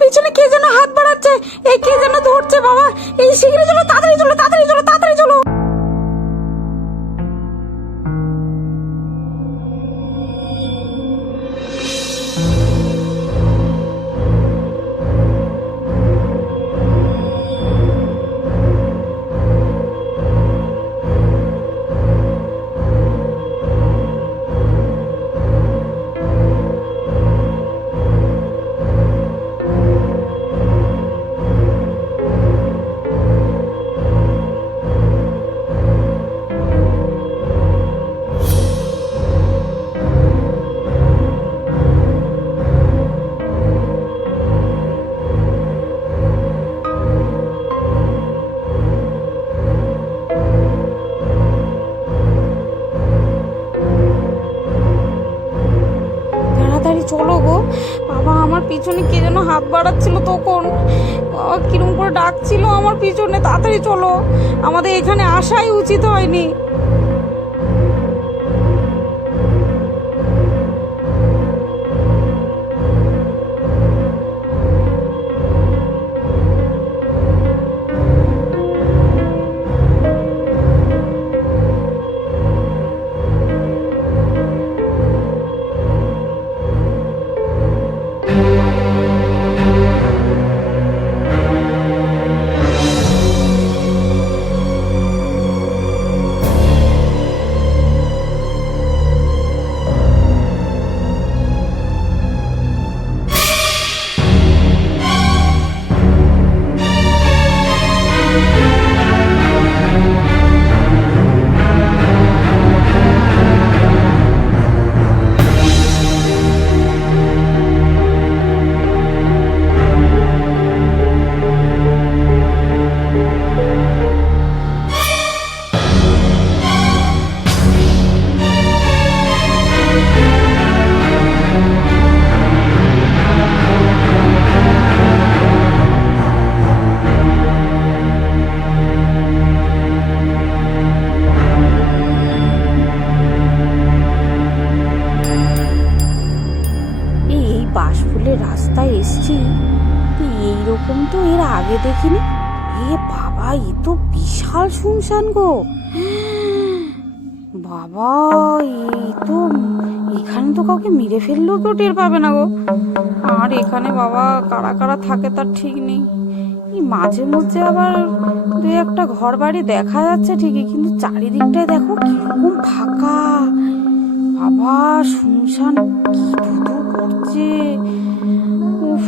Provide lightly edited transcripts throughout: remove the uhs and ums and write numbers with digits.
পিছনে কে যেন হাত বাড়াচ্ছে, এই কে যেন ধরছে বাবা। এই শিগগিরই চলো, তাড়াতাড়ি চলো, তাড়াতাড়ি চলো, তাড়াতাড়ি চলো। চলো গো বাবা, আমার পিছনে কে যেন হাত বাড়াচ্ছিল তখন, কিরম করে ডাকছিল আমার পিছনে। তাড়াতাড়ি চলো, আমাদের এখানে আসাই উচিত হয়নি। রাস্তায় এসছি, এইরকম তো এর আগে দেখিনি। এ বাবা, এ তো বিশাল শুনশান গো বাবা। এই তো এখানে তো কাউকে মেরে ফেললেও কেউ টের পাবে না গো। আর এখানে বাবা কারা কারা থাকে তার ঠিক নেই। মাঝে মধ্যে আবার দু একটা ঘর বাড়ি দেখা যাচ্ছে ঠিকই, কিন্তু চারিদিকটায় দেখো কিরকম ফাঁকা বাবা, শুনশান, কি ধুধু করছে। উফ,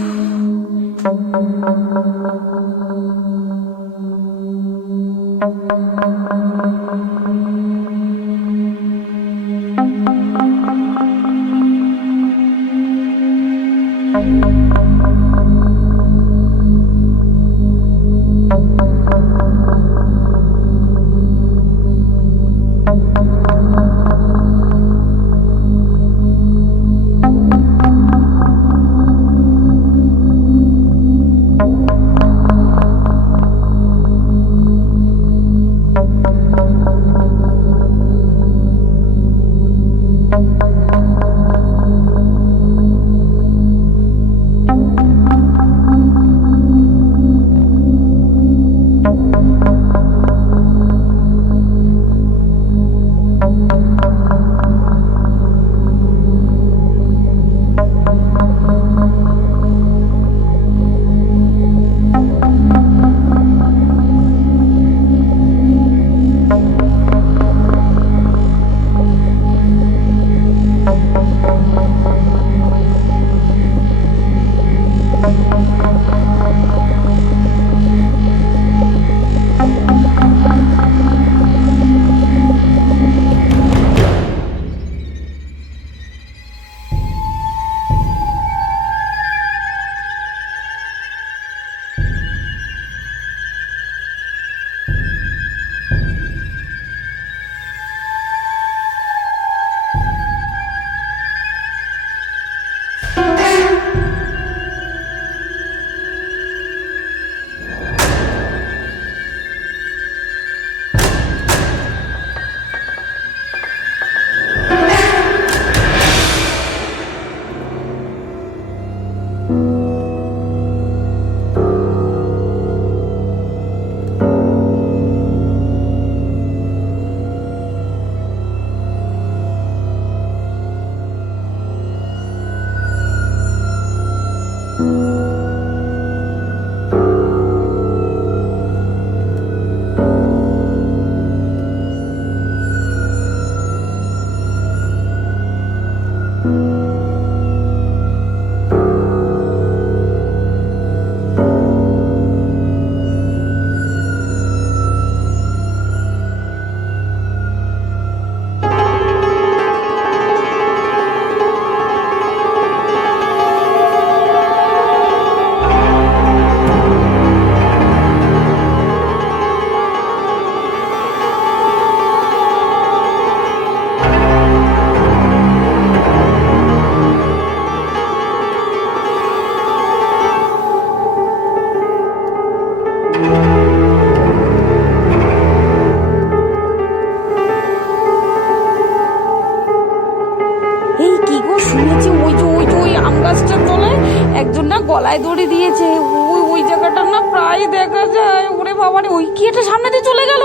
গলায় দড়ি দিয়েছে। ওই ওই জায়গাটা না প্রায় দেখা যায়। ওরে বাবা রে, ওই কি একটা সামনে দিয়ে চলে গেল।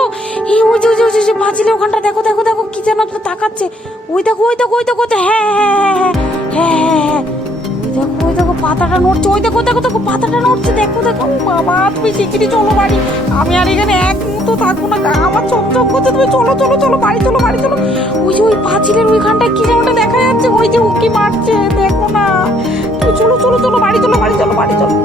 এই ওই যে ওই যে ওই যে পাঁচিলে ওখানটা দেখো দেখো দেখো, কি যেন একটা তাকাচ্ছে। ওই দেখো ওই দেখো ওই দেখো, হ্যাঁ হ্যাঁ হ্যাঁ হ্যাঁ, ওই দেখো ওই দেখো পাতাটা নড়ছে। ওই দেখো দেখো দেখো পাতাটা নড়ছে, দেখো দেখো। ও বাবা, তুমি শিগগিরই চলো বাড়ি, আমি আর এখানে এক মুহূর্ত থাকবো না, আমার চমচম করছে। তুমি চলো চলো চলো বাড়ি চলো বাড়ি চলো। ওই যে ওই পাঁচিলের ওইখানটায় কি যেমনটা দেখা যাচ্ছে, ওই যে উকি মারছে, দেখো না। তুমি চলো চলো চলো বাড়ি চলো বাড়ি চলো বাড়ি চলো।